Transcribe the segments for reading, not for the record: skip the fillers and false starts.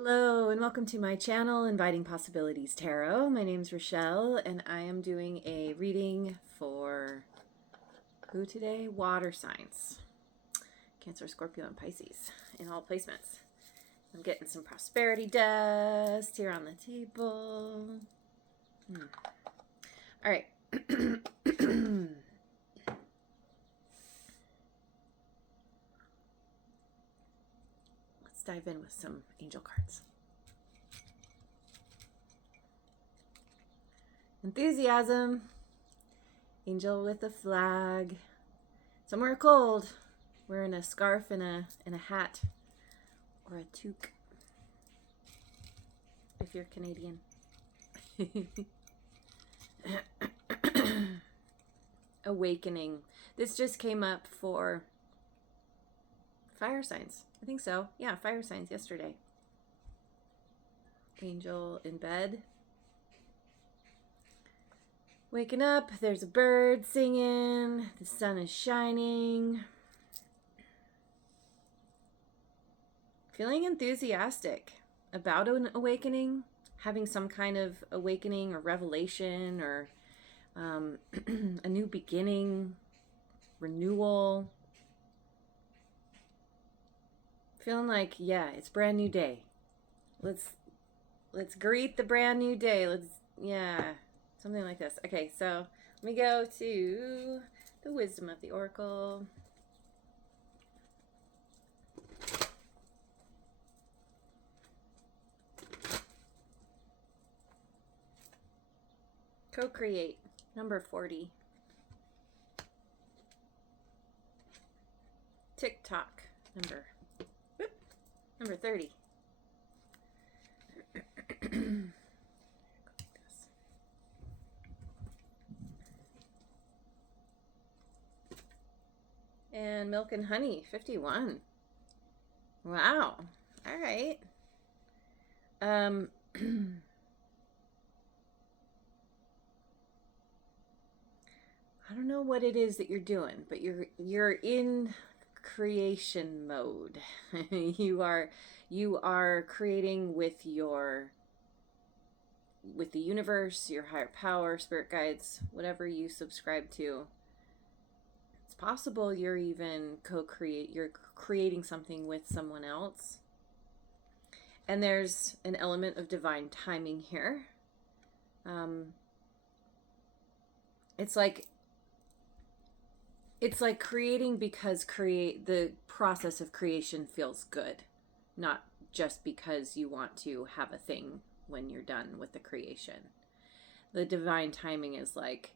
Hello and welcome to my channel, Inviting Possibilities Tarot. My name is Rochelle and I am doing a reading for who today? Water signs. Cancer, Scorpio, and Pisces in all placements. I'm getting some prosperity dust here on the table. All right. Let's dive in with some angel cards. Enthusiasm. Angel with a flag. Somewhere cold. Wearing a scarf and a hat. Or a toque. If you're Canadian. Awakening. This just came up for fire signs. I think so. Yeah, fire signs yesterday. Angel in bed. Waking up, there's a bird singing, the sun is shining. Feeling enthusiastic about an awakening, having some kind of awakening or revelation or a new beginning, renewal. Feeling like, yeah, it's brand new day. Let's greet the brand new day. Something like this. Okay, so let me go to the wisdom of the oracle. Co-create, number 40. TikTok, number 30. And milk and honey, 51. Wow. All right. I don't know what it is that you're doing, but you're in creation mode. you are creating with the universe, your higher power, spirit guides, whatever you subscribe to. It's possible you're creating something with someone else. And there's an element of divine timing here. It's like creating because the process of creation feels good, not just because you want to have a thing when you're done with the creation. The divine timing is like,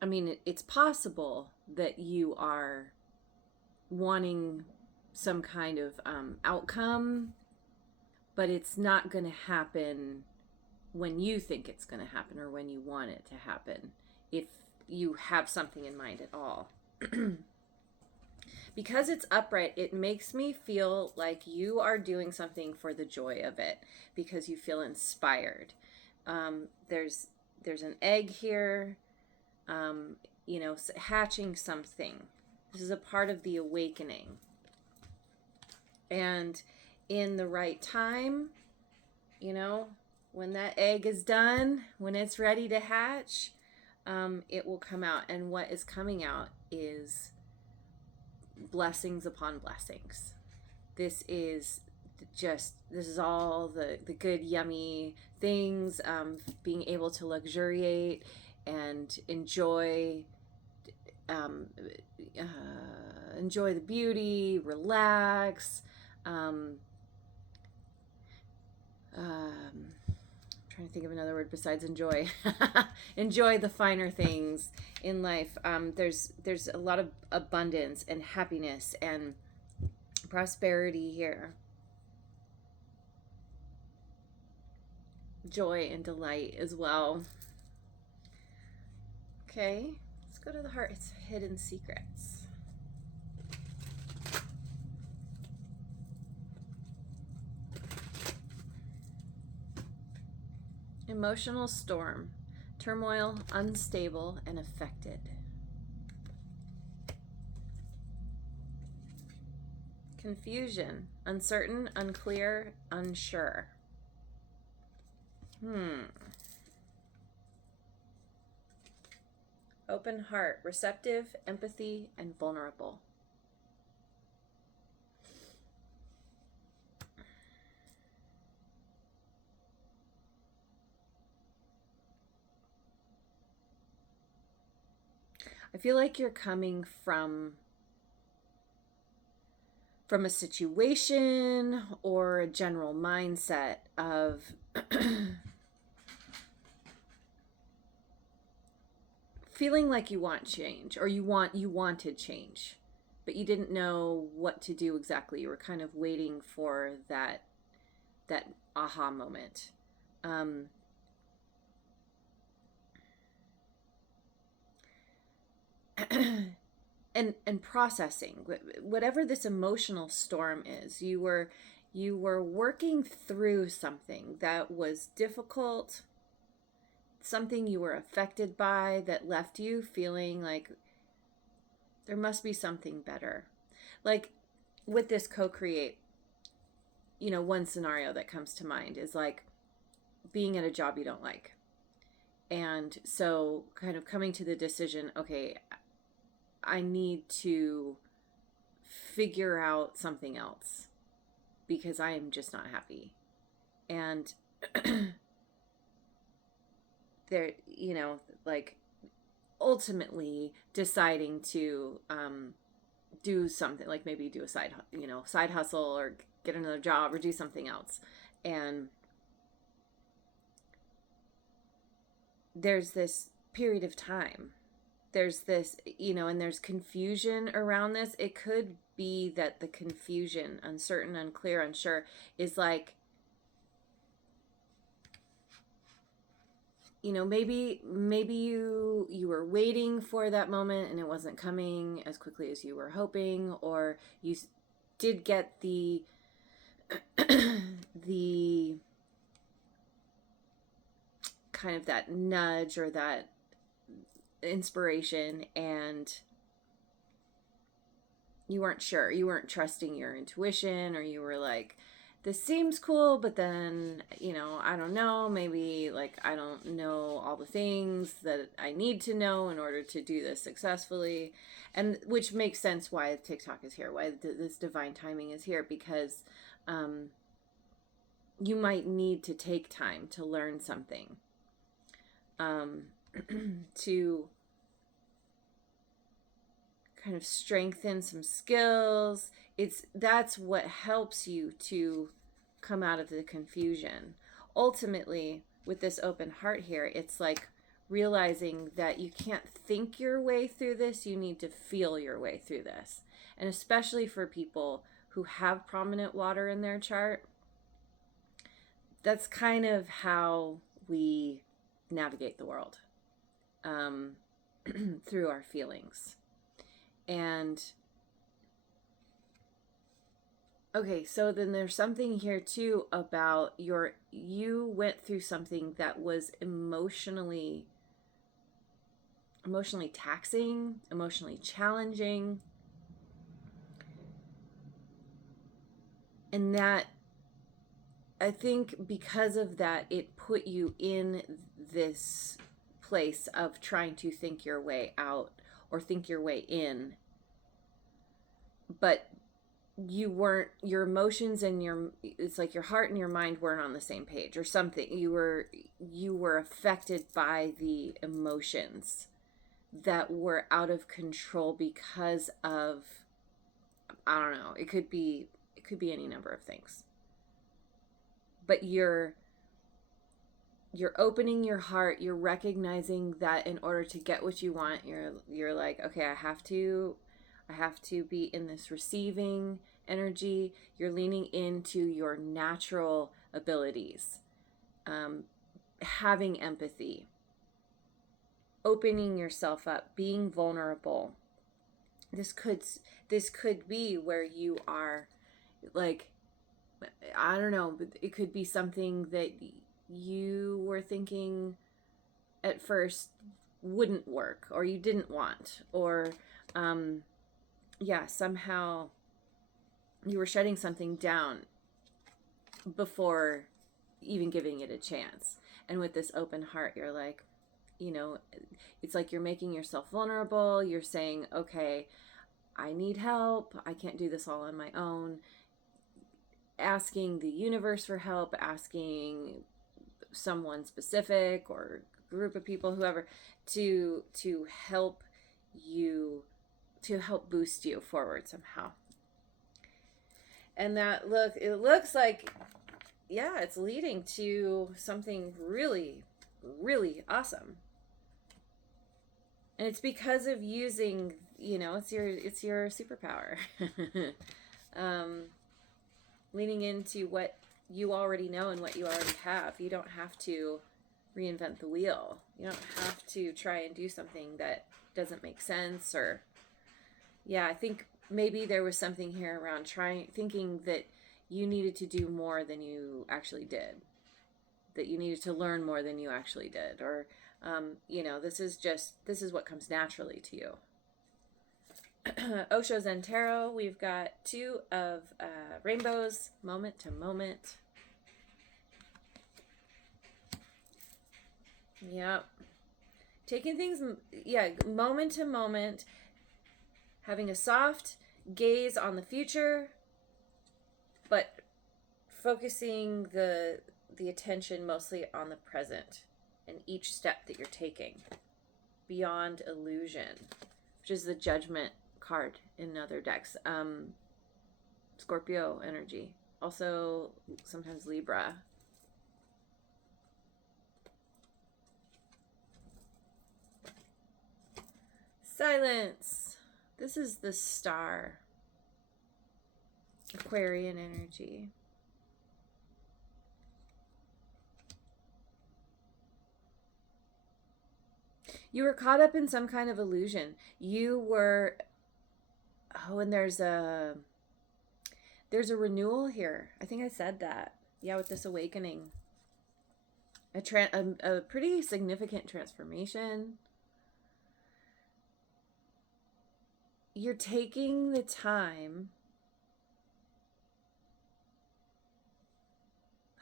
it's possible that you are wanting some kind of outcome, but it's not going to happen when you think it's going to happen or when you want it to happen, if you have something in mind at all. Because it's upright, it makes me feel like you are doing something for the joy of it, because you feel inspired. There's an egg here, hatching something. This is a part of the awakening. And in the right time, when that egg is done, when it's ready to hatch, it will come out. And what is coming out is blessings upon blessings. This is all the good, yummy things, being able to luxuriate and enjoy the beauty, relax. Trying to think of another word besides enjoy. Enjoy the finer things in life. There's a lot of abundance and happiness and prosperity here. Joy and delight as well. Okay, let's go to the heart. It's hidden secrets. Emotional storm, turmoil, unstable, and affected. confusion, uncertain, unclear, unsure. Open heart, receptive, empathy, and vulnerable. I feel like you're coming from a situation or a general mindset of feeling like you want change, or you wanted change, but you didn't know what to do exactly. You were kind of waiting for that aha moment. And processing whatever this emotional storm is. You were working through something that was difficult, something you were affected by, that left you feeling like there must be something better. Like with this co-create, one scenario that comes to mind is like being at a job you don't like. And so kind of coming to the decision, okay, I need to figure out something else because I am just not happy. And there, like ultimately deciding to do something, like maybe do a side hustle, or get another job, or do something else. And there's this period of time, there's this, and there's confusion around this. It could be that the confusion, uncertain, unclear, unsure, is like, maybe you were waiting for that moment and it wasn't coming as quickly as you were hoping, or you did get the the kind of that nudge or that inspiration, and you weren't sure, you weren't trusting your intuition, or you were like, this seems cool, but then, I don't know, maybe like I don't know all the things that I need to know in order to do this successfully. And which makes sense why TikTok is here, why this divine timing is here, because you might need to take time to learn something, to kind of strengthen some skills. That's what helps you to come out of the confusion. Ultimately, with this open heart here, it's like realizing that you can't think your way through this, you need to feel your way through this. And especially for people who have prominent water in their chart, that's kind of how we navigate the world, through our feelings. And okay, so then there's something here too about you went through something that was emotionally taxing, emotionally challenging. And that, I think because of that, it put you in this place of trying to think your way out or think your way in. But you weren't, your emotions and it's like your heart and your mind weren't on the same page or something. You were affected by the emotions that were out of control because of, I don't know, it could be any number of things. But you're opening your heart, you're recognizing that in order to get what you want, you're like, okay, I have to be in this receiving energy. You're leaning into your natural abilities, having empathy, opening yourself up, being vulnerable. This could be where you are, like, I don't know, but it could be something that you were thinking at first wouldn't work, or you didn't want, or somehow you were shutting something down before even giving it a chance. And with this open heart, you're like, you know, it's like you're making yourself vulnerable. You're saying, okay, I need help. I can't do this all on my own. Asking the universe for help, asking someone specific or group of people, whoever, to help you, to help boost you forward somehow. And it looks like, yeah, it's leading to something really, really awesome. And it's because of using, you know, it's your superpower. Leaning into what you already know and what you already have. You don't have to reinvent the wheel. You don't have to try and do something that doesn't make sense. Or, yeah, I think maybe there was something here around thinking that you needed to do more than you actually did, that you needed to learn more than you actually did, or you know, this is what comes naturally to you. Osho Zen Tarot, we've got 2 of rainbows, moment to moment. Yep. Taking things, yeah, moment to moment, having a soft gaze on the future, but focusing the attention mostly on the present and each step that you're taking. Beyond illusion, which is the Judgment card in other decks. Scorpio energy. Also sometimes Libra. Silence. This is the Star. Aquarian energy. You were caught up in some kind of illusion. You were, oh, and there's a renewal here. I think I said that. Yeah, with this awakening. A pretty significant transformation. You're taking the time.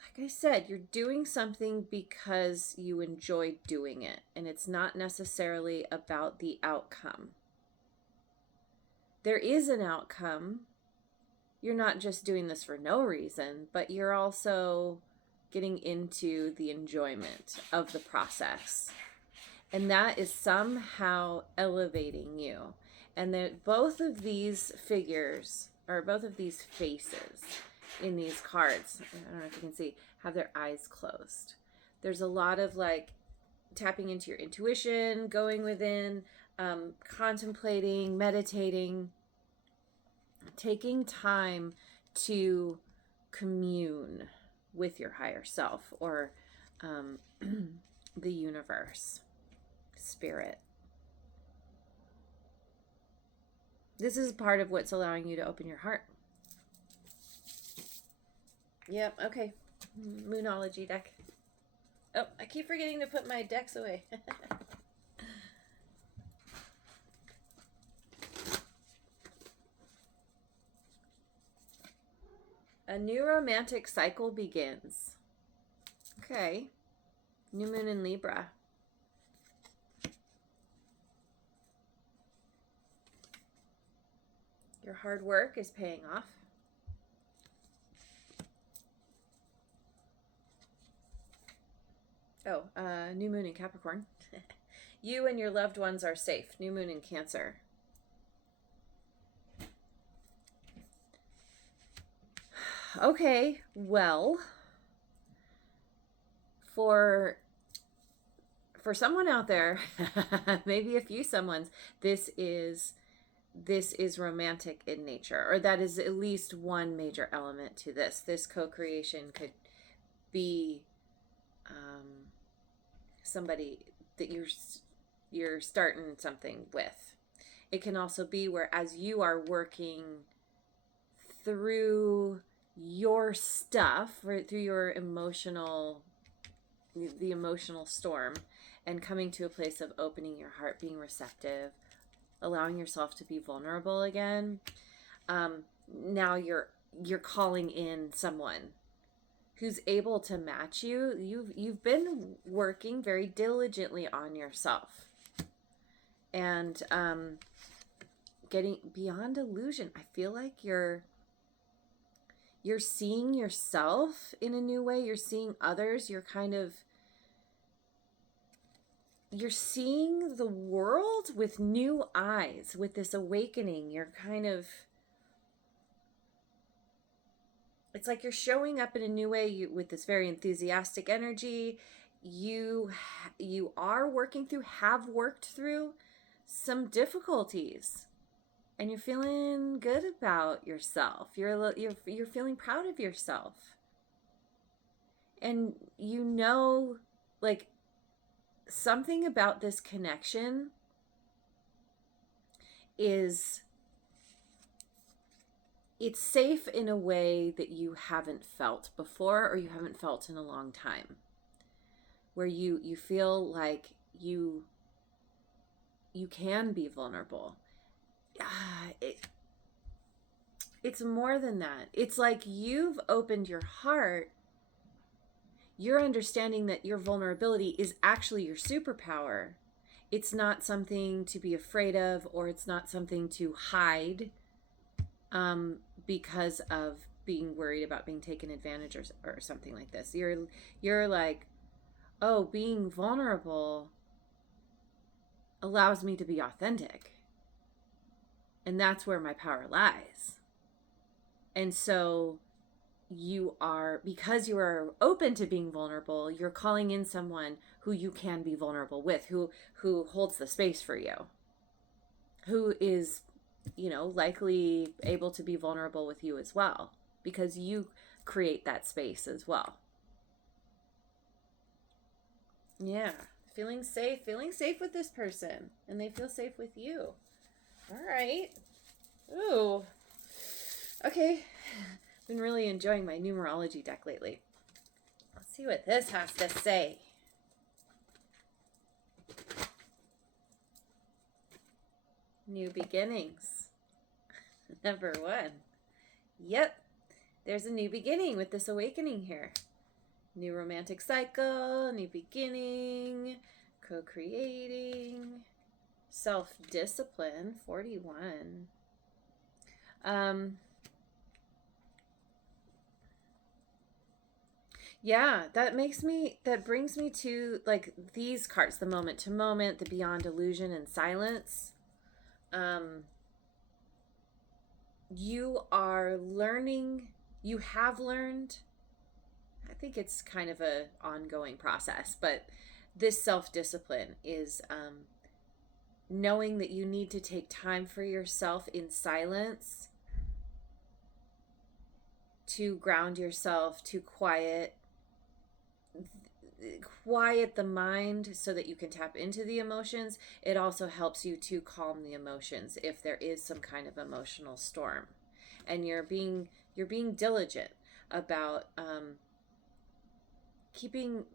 Like I said, you're doing something because you enjoy doing it, and it's not necessarily about the outcome. There is an outcome. You're not just doing this for no reason, but you're also getting into the enjoyment of the process. And that is somehow elevating you. And that both of these figures, or both of these faces in these cards, I don't know if you can see, have their eyes closed. There's a lot of like tapping into your intuition, going within, contemplating, meditating, taking time to commune with your higher self, or the universe, spirit. This is part of what's allowing you to open your heart. Yep, okay. Moonology deck. Oh, I keep forgetting to put my decks away. A new romantic cycle begins. Okay. New moon in Libra. Your hard work is paying off. Oh, new moon in Capricorn. You and your loved ones are safe. New moon in Cancer. Okay, well, for someone out there, maybe a few someones, this is romantic in nature, or that is at least one major element to this. This co-creation could be somebody that you're starting something with. It can also be where, as you are working through your stuff, right, through your the emotional storm, and coming to a place of opening your heart, being receptive, allowing yourself to be vulnerable again. now you're calling in someone who's able to match you. You've been working very diligently on yourself, and getting beyond illusion. I feel like you're seeing yourself in a new way. You're seeing others. You're seeing the world with new eyes. With this awakening, it's like you're showing up in a new way, with this very enthusiastic energy. You have worked through some difficulties, and you're feeling good about yourself. You're feeling proud of yourself, and like, something about this connection is, it's safe in a way that you haven't felt before, or you haven't felt in a long time, where you feel like you can be vulnerable. It's more than that. It's like you've opened your heart. You're understanding that your vulnerability is actually your superpower. It's not something to be afraid of, or it's not something to hide because of being worried about being taken advantage or something like this. You're like, oh, being vulnerable allows me to be authentic. And that's where my power lies. And so because you are open to being vulnerable, you're calling in someone who you can be vulnerable with, who holds the space for you, who is, likely able to be vulnerable with you as well, because you create that space as well. Yeah. Feeling safe with this person, and they feel safe with you. All right. Ooh. Okay. Been really enjoying my numerology deck lately. Let's see what this has to say. New beginnings. Number 1. Yep. There's a new beginning with this awakening here. New romantic cycle, new beginning, co-creating, self-discipline, 41. Yeah, that brings me to, like, these cards, the moment to moment, the beyond illusion and silence. You have learned, I think it's kind of a ongoing process, but this self-discipline is knowing that you need to take time for yourself in silence, to ground yourself, to quiet the mind so that you can tap into the emotions. It also helps you to calm the emotions if there is some kind of emotional storm, and you're being diligent about keeping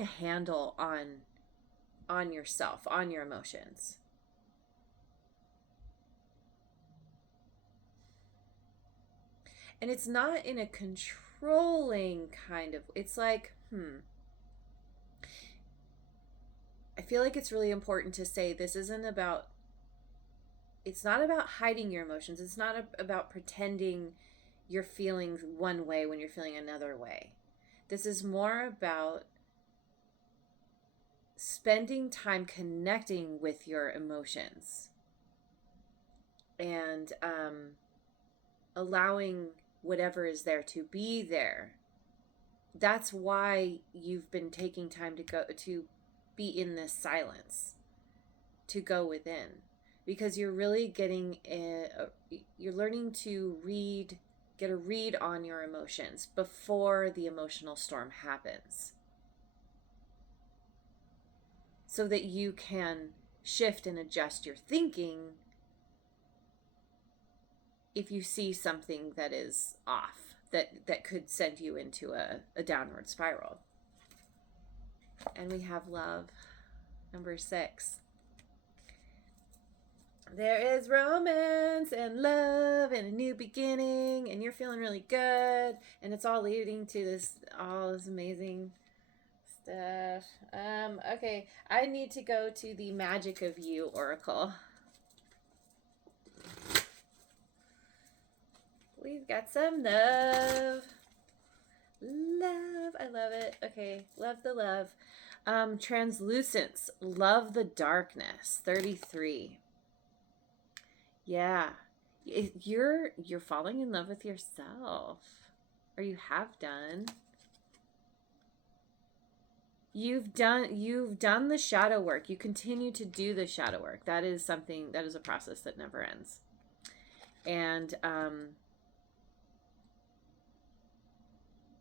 a handle on yourself, on your emotions. And it's not in a controlling kind of, it's like, I feel like it's really important to say this isn't about, it's not about hiding your emotions. It's not about pretending you're feeling one way when you're feeling another way. This is more about spending time connecting with your emotions, and allowing whatever is there to be there. That's why you've been taking time to be in this silence, to go within, because you're really you're learning to get a read on your emotions before the emotional storm happens, so that you can shift and adjust your thinking if you see something that is off, that could send you into a downward spiral. And we have love, number 6. There is romance and love and a new beginning, and you're feeling really good, and it's all leading to all this amazing stuff. Okay, I need to go to the Magic of You Oracle. We've got some love. Love. I love it. Okay, love the love. Translucence. Love the darkness. 33. Yeah. You're falling in love with yourself. Or you have done. You've done the shadow work. You continue to do the shadow work. That is a process that never ends. And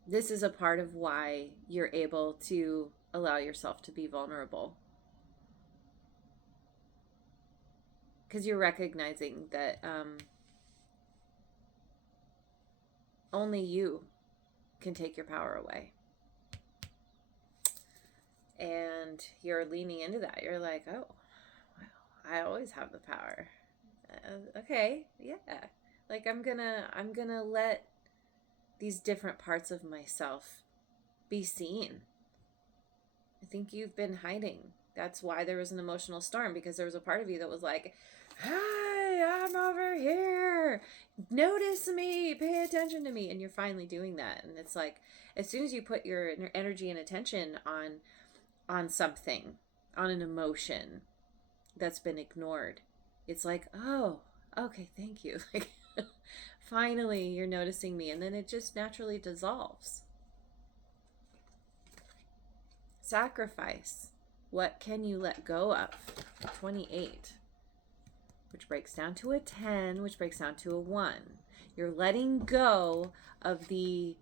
this is a part of why you're able to allow yourself to be vulnerable. Because you're recognizing that only you can take your power away. And you're leaning into that. You're like, oh, well, I always have the power. Okay, yeah. Like I'm gonna let these different parts of myself be seen. I think you've been hiding. That's why there was an emotional storm, because there was a part of you that was like, hi, I'm over here. Notice me, pay attention to me. And you're finally doing that. And it's like, as soon as you put your energy and attention on something, on an emotion that's been ignored, it's like, oh, okay, thank you. Like, finally you're noticing me. And then it just naturally dissolves. Sacrifice. What can you let go of? 28. Which breaks down to a 10, which breaks down to a 1. You're letting go of the,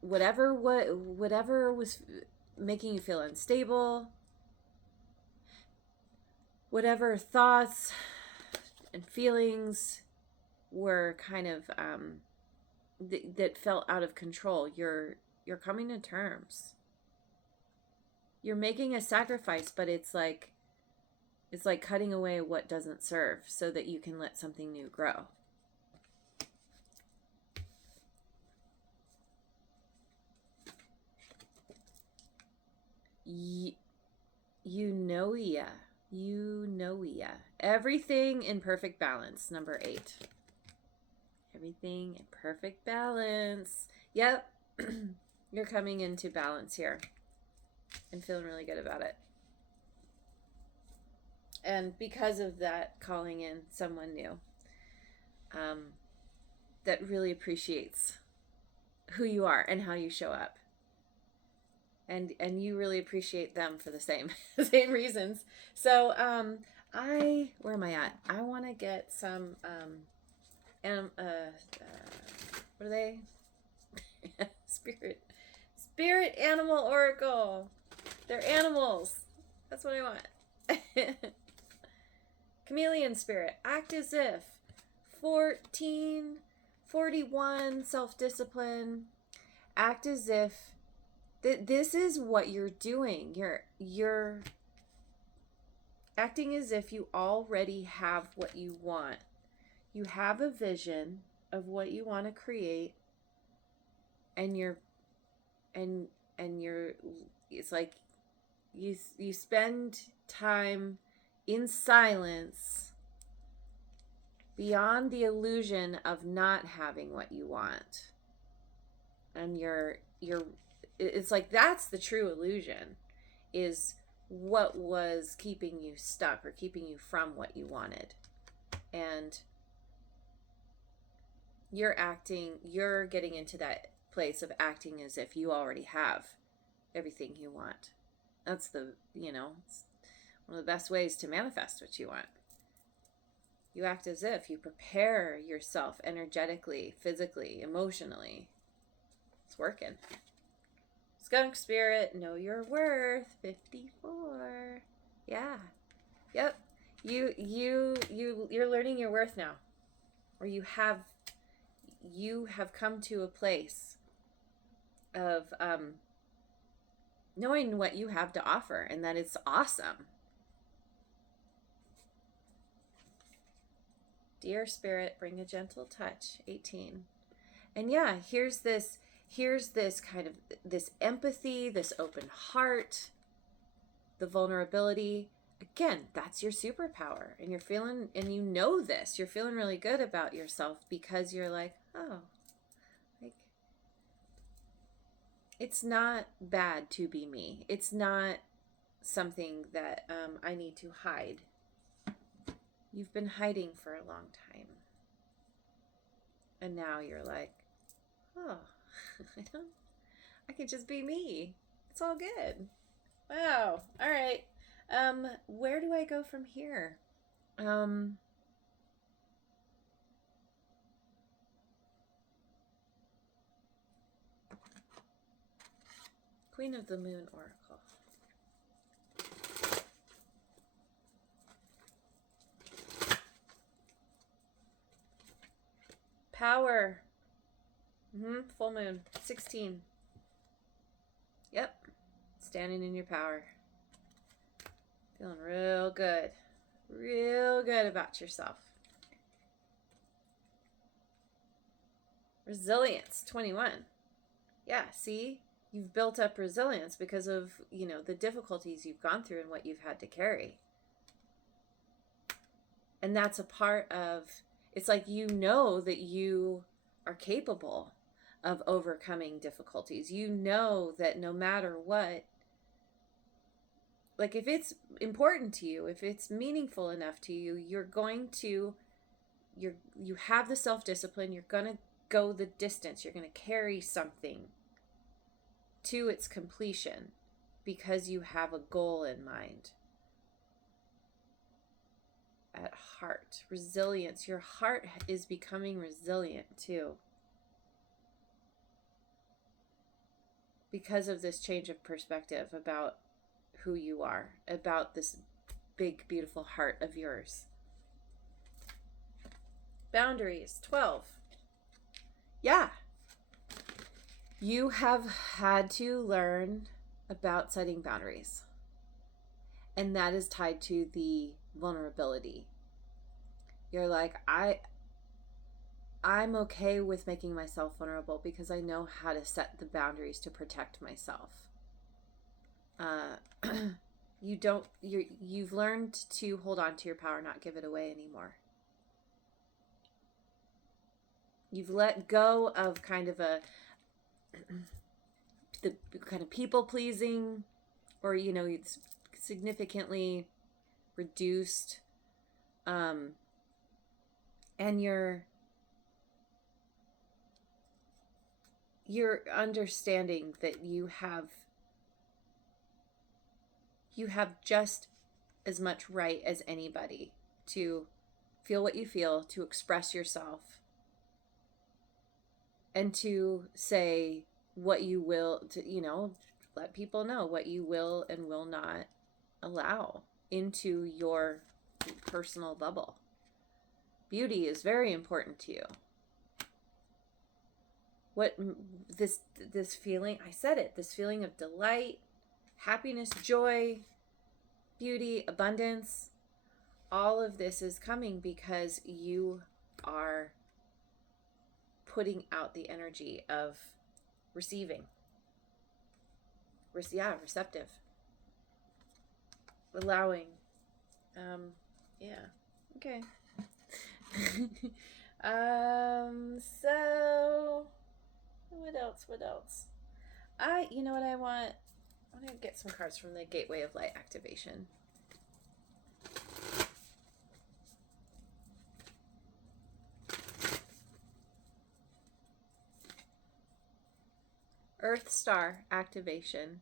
whatever was making you feel unstable, whatever thoughts and feelings were kind of that felt out of control. You're coming to terms. You're making a sacrifice, but it's like cutting away what doesn't serve so that you can let something new grow. Eunoia. Everything in perfect balance. Number 8. Everything in perfect balance. Yep. You're coming into balance here and feeling really good about it. And because of that, calling in someone new that really appreciates who you are and how you show up. And you really appreciate them for the same reasons. So where am I at? I want to get some what are they? Spirit animal oracle. They're animals. That's what I want. Chameleon spirit. Act as if. 14, 41, self-discipline. Act as if this is what you're doing. You're acting as if you already have what you want. You have a vision of what you want to create, and it's like you spend time in silence beyond the illusion of not having what you want. And it's like that's the true illusion, is what was keeping you stuck or keeping you from what you wanted. And you're getting into that place of acting as if you already have everything you want. That's it's one of the best ways to manifest what you want. You act as if, you prepare yourself energetically, physically, emotionally. It's working. Skunk spirit, know your worth. 54. Yeah. Yep. You're learning your worth now. Or you have come to a place of knowing what you have to offer, and that it's awesome. Dear Spirit, bring a gentle touch. 18. And yeah, here's this kind of this empathy, this open heart, the vulnerability. Again, that's your superpower. And you're feeling, and you know this, you're feeling really good about yourself because you're like, oh, like, it's not bad to be me. It's not something that I need to hide. You've been hiding for a long time. And now you're like, oh, I can just be me. It's all good. Wow. All right. Where do I go from here? Queen of the Moon Oracle. Power. Full moon. 16. Yep. Standing in your power. Feeling real good. Real good about yourself. Resilience. 21. Yeah, see? You've built up resilience because of, the difficulties you've gone through and what you've had to carry. And that's a part of, it's like you know that you are capable of overcoming difficulties. You know that no matter what, like if it's important to you, if it's meaningful enough to you, you're going to, you have the self-discipline, you're going to go the distance, you're going to carry something to its completion because you have a goal in mind. At heart, resilience, your heart is becoming resilient too. Because of this change of perspective about who you are, about this big, beautiful heart of yours. Boundaries, 12. Yeah. You have had to learn about setting boundaries. And that is tied to the vulnerability. You're like, I'm okay with making myself vulnerable because I know how to set the boundaries to protect myself. You've learned to hold on to your power, not give it away anymore. You've let go of kind of the kind of people pleasing, or it's significantly reduced, and you're understanding that you have just as much right as anybody to feel what you feel, to express yourself, and to say what you will, to let people know what you will and will not allow into your personal bubble. Beauty is very important to you. What this feeling, I said it, this feeling of delight, happiness, joy, beauty, abundance, all of this is coming because you are putting out the energy of receiving. Receptive. Allowing. Okay. So what else? You know what I want? I want to get some cards from the Gateway of Light activation. Earth Star activation.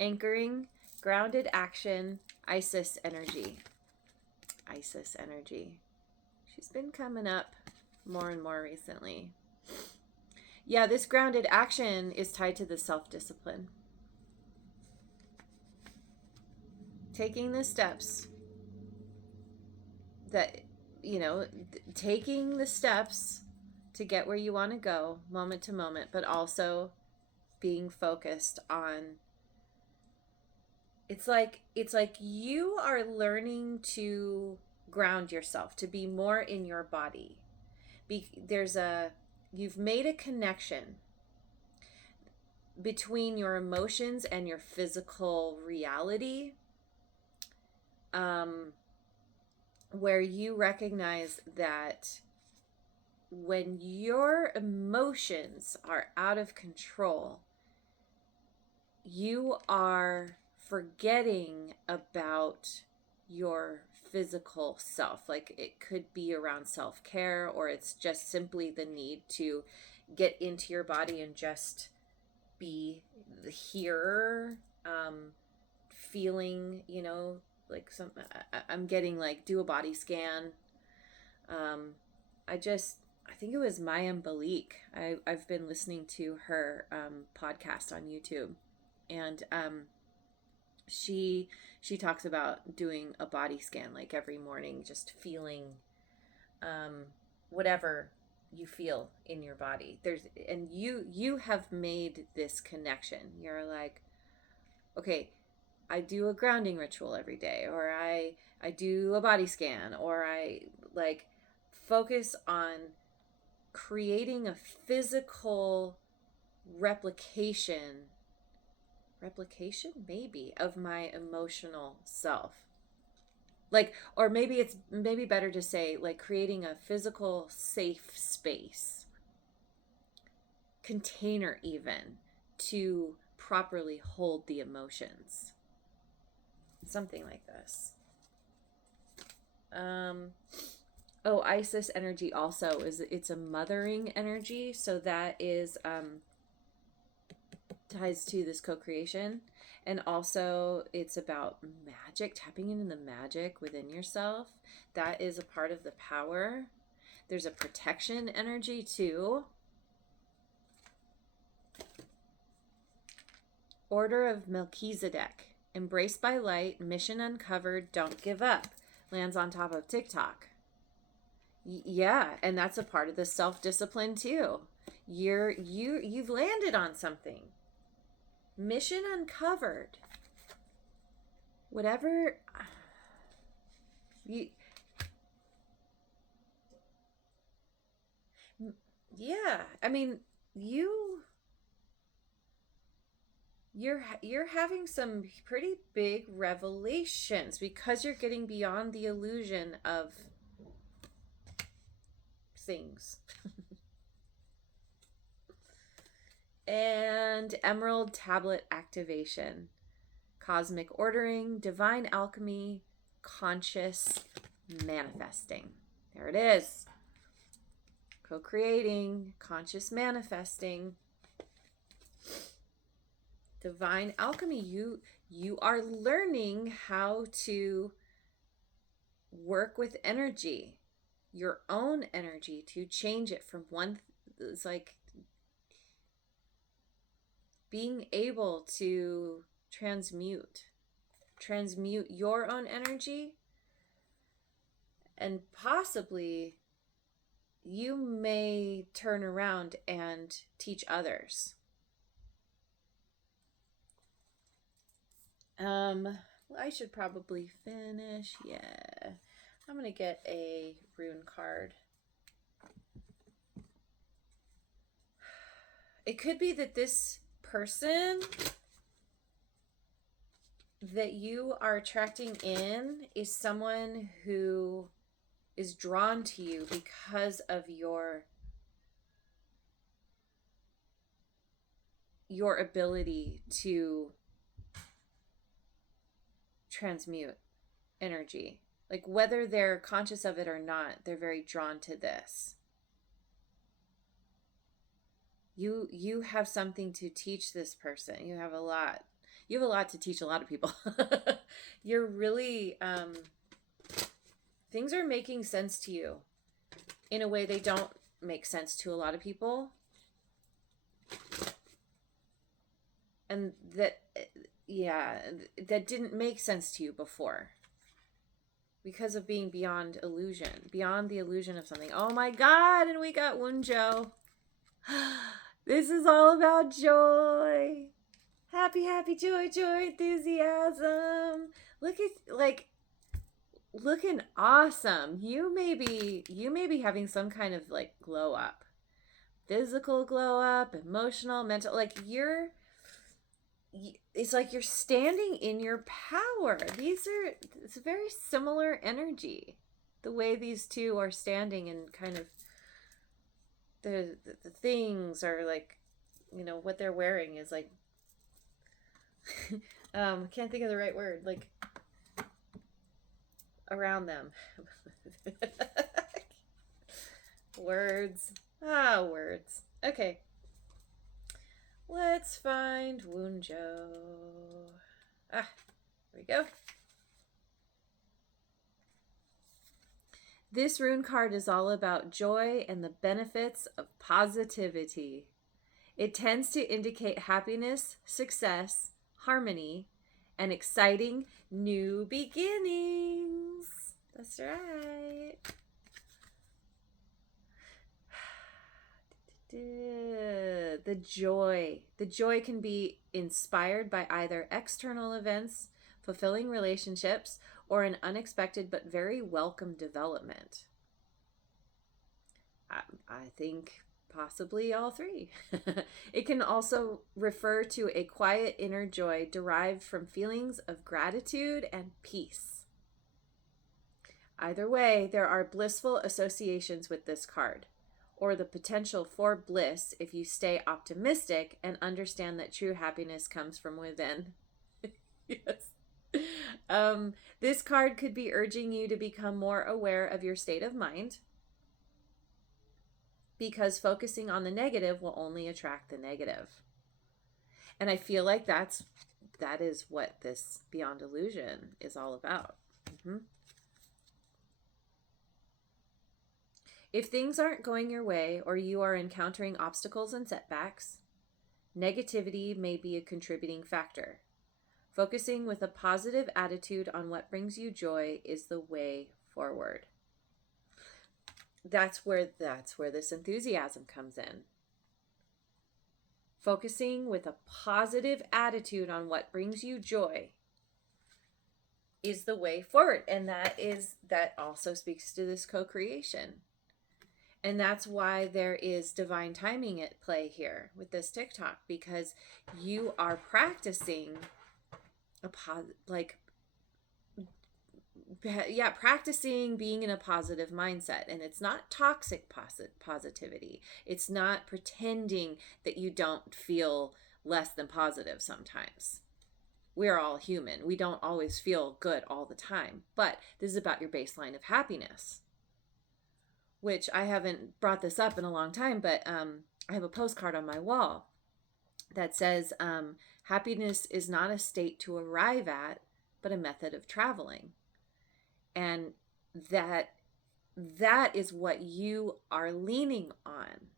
Anchoring, grounded action, Isis energy. Isis energy. She's been coming up more and more recently. Yeah, this grounded action is tied to the self-discipline. Taking the steps that, taking the steps to get where you want to go moment to moment, but also being focused on, it's like you are learning to ground yourself, to be more in your body. You've made a connection between your emotions and your physical reality, where you recognize that when your emotions are out of control, you are forgetting about your physical self. Like, it could be around self-care, or it's just simply the need to get into your body and just be here, feeling, like I'm getting like, do a body scan. I think it was Maya Balik. I've been listening to her podcast on YouTube, and she talks about doing a body scan like every morning, just feeling whatever you feel in your body. And you have made this connection. You're like, okay, I do a grounding ritual every day, or I do a body scan, or I like focus on creating a physical replication maybe of my emotional self. Like, or maybe it's better to say like creating a physical safe space, container even, to properly hold the emotions. Something like this. Isis energy also it's a mothering energy, so that is ties to this co-creation, and also it's about magic, tapping into the magic within yourself. That is a part of the power. There's a protection energy too. Order of Melchizedek, embraced by light, mission uncovered, don't give up, lands on top of TikTok. Yeah, and that's a part of the self-discipline too. You've landed on something. Mission uncovered. Whatever you yeah, I mean, you're having some pretty big revelations because you're getting beyond the illusion of things. And Emerald Tablet activation, cosmic ordering, divine alchemy, conscious manifesting. There it is. Co-creating, conscious manifesting, divine alchemy. You are learning how to work with energy, your own energy, to change it from one. It's like being able to transmute your own energy, and possibly you may turn around and teach others. I should probably finish. Yeah, I'm gonna get a rune card. It could be that this person that you are attracting in is someone who is drawn to you because of your ability to transmute energy. Like, whether they're conscious of it or not, they're very drawn to this. You have something to teach this person. You have a lot to teach a lot of people. You're really things are making sense to you in a way they don't make sense to a lot of people, and that didn't make sense to you before because of being beyond the illusion of something. Oh my God, and we got Wunjo. This is all about joy. Happy, happy, joy, joy, enthusiasm. Look at, like, looking awesome. You may be having some kind of like glow up. Physical glow up, emotional, mental, like it's like you're standing in your power. It's a very similar energy. The way these two are standing and kind of the things are like, what they're wearing is like can't think of the right word, like around them. Words. Words. Okay. Let's find Wunjo. There we go. This rune card is all about joy and the benefits of positivity. It tends to indicate happiness, success, harmony, and exciting new beginnings. That's right. The joy. The joy can be inspired by either external events, fulfilling relationships, or an unexpected but very welcome development. I think possibly all three. It can also refer to a quiet inner joy derived from feelings of gratitude and peace. Either way, there are blissful associations with this card, or the potential for bliss if you stay optimistic and understand that true happiness comes from within. Yes. This card could be urging you to become more aware of your state of mind, because focusing on the negative will only attract the negative. And I feel like that is what this Beyond Illusion is all about. If things aren't going your way or you are encountering obstacles and setbacks, negativity may be a contributing factor. Focusing with a positive attitude on what brings you joy is the way forward. That's where this enthusiasm comes in. Focusing with a positive attitude on what brings you joy is the way forward. And that also speaks to this co-creation. And that's why there is divine timing at play here with this TikTok, because you are practicing practicing being in a positive mindset. And it's not toxic positivity. It's not pretending that you don't feel less than positive sometimes. We're all human. We don't always feel good all the time. But this is about your baseline of happiness, which I haven't brought this up in a long time, but I have a postcard on my wall that says, happiness is not a state to arrive at, but a method of traveling. And that is what you are leaning on.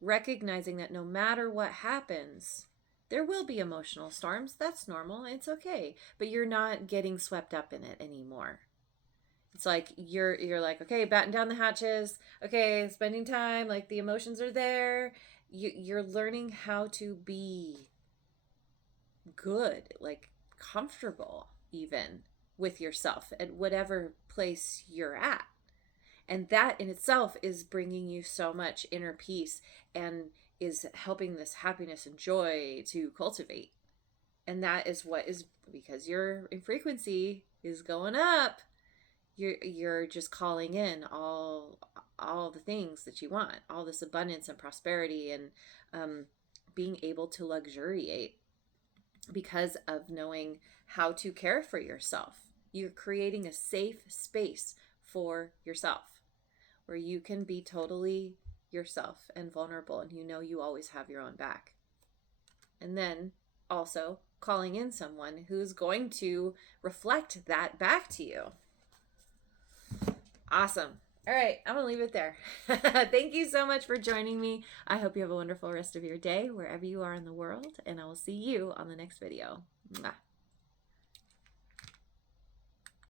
Recognizing that no matter what happens, there will be emotional storms. That's normal. It's okay. But you're not getting swept up in it anymore. It's like you're like, okay, batten down the hatches. Okay, spending time. Like the emotions are there. You're learning how to be good, like comfortable even with yourself at whatever place you're at. And that in itself is bringing you so much inner peace and is helping this happiness and joy to cultivate. And that is what is, because your frequency is going up, you're just calling in all the things that you want, all this abundance and prosperity, and being able to luxuriate because of knowing how to care for yourself. You're creating a safe space for yourself where you can be totally yourself and vulnerable, and you always have your own back. And then also calling in someone who's going to reflect that back to you. Awesome. All right, I'm going to leave it there. Thank you so much for joining me. I hope you have a wonderful rest of your day wherever you are in the world, and I will see you on the next video. Mwah.